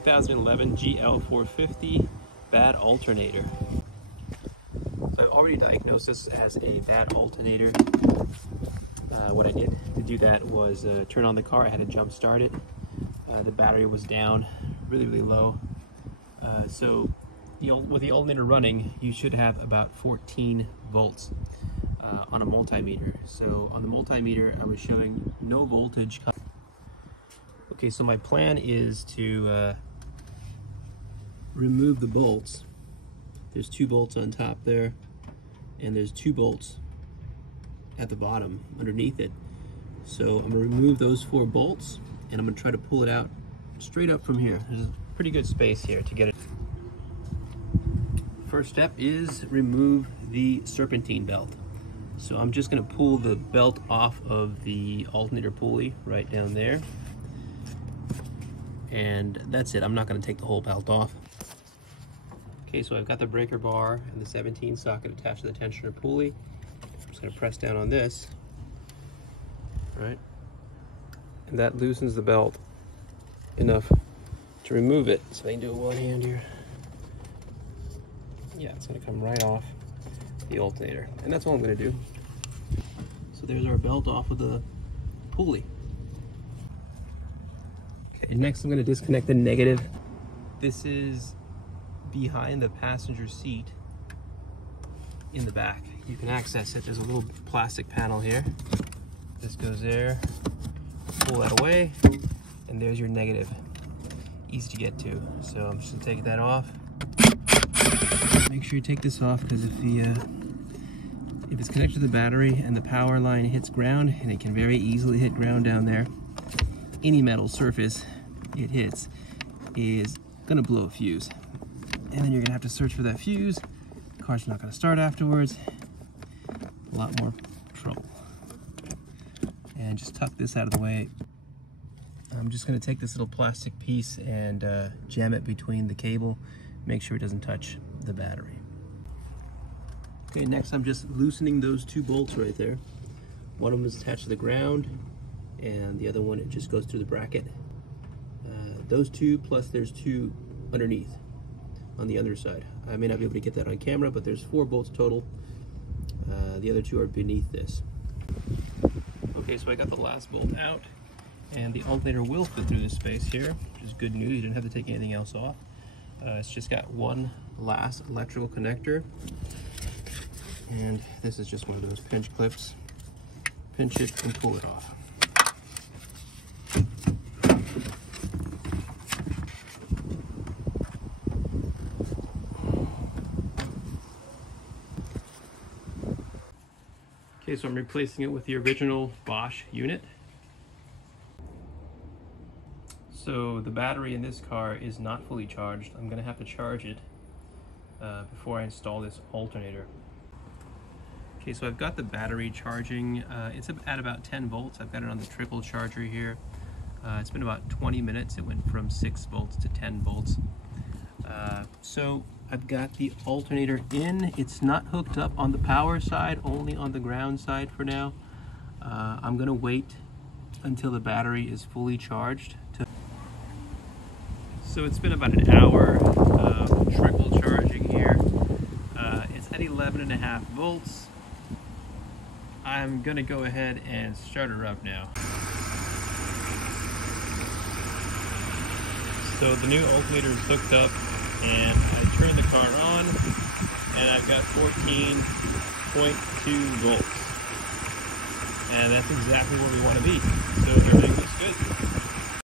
2011 GL450 bad alternator. So I've already diagnosed this as a bad alternator. What I did to do that was turn on the car. I had to jump start it. The battery was down really low. So with the alternator running, you should have about 14 volts on a multimeter. So on the multimeter, I was showing no voltage. Okay, so my plan is to remove the bolts. There's 2 bolts on top there, and there's 2 bolts at the bottom underneath it. So I'm gonna remove those 4 bolts, and I'm gonna try to pull it out straight up from here. There's a pretty good space here to get it. First step is remove the serpentine belt. So I'm just gonna pull the belt off of the alternator pulley right down there. And that's it. I'm not gonna take the whole belt off. Okay, so I've got the breaker bar and the 17 socket attached to the tensioner pulley. I'm just gonna press down on this, right? And that loosens the belt enough to remove it. So I can do it one hand here. Yeah, it's gonna come right off the alternator. And that's all I'm gonna do. So there's our belt off of the pulley. Okay, next I'm gonna disconnect the negative. This is behind the passenger seat in the back. You can access it. There's a little plastic panel here. This goes there. Pull that away, and there's your negative. Easy to get to. So I'm just gonna take that off. Make sure you take this off, because if it's connected to the battery and the power line hits ground, and it can very easily hit ground down there, any metal surface it hits is gonna blow a fuse. And then you're gonna have to search for that fuse. The car's not gonna start afterwards. A lot more trouble. And just tuck this out of the way. I'm just gonna take this little plastic piece and jam it between the cable. Make sure it doesn't touch the battery. Okay, next I'm just loosening those 2 bolts right there. One of them is attached to the ground, and the other one, it just goes through the bracket. Those 2, plus there's 2 underneath on the other side. I may not be able to get that on camera, but there's 4 bolts total. The other 2 are beneath this. Okay, so I got the last bolt out, and the alternator will fit through this space here, which is good news. You didn't have to take anything else off. It's just got one last electrical connector, and this is just one of those pinch clips. Pinch it and pull it off. Okay, so I'm replacing it with the original Bosch unit. So the battery in this car is not fully charged. I'm gonna have to charge it before I install this alternator. Okay, so I've got the battery charging. It's at about 10 volts. I've got it on the trickle charger here. It's been about 20 minutes. It went from 6 volts to 10 volts. So I've got the alternator in. It's not hooked up on the power side, only on the ground side for now. I'm gonna wait until the battery is fully charged. So it's been about an hour of trickle charging here. It's at 11.5 volts. I'm gonna go ahead and start her up now. So the new alternator is hooked up, and I turn the car on, and I've got 14.2 volts. And that's exactly where we want to be. So everything looks good.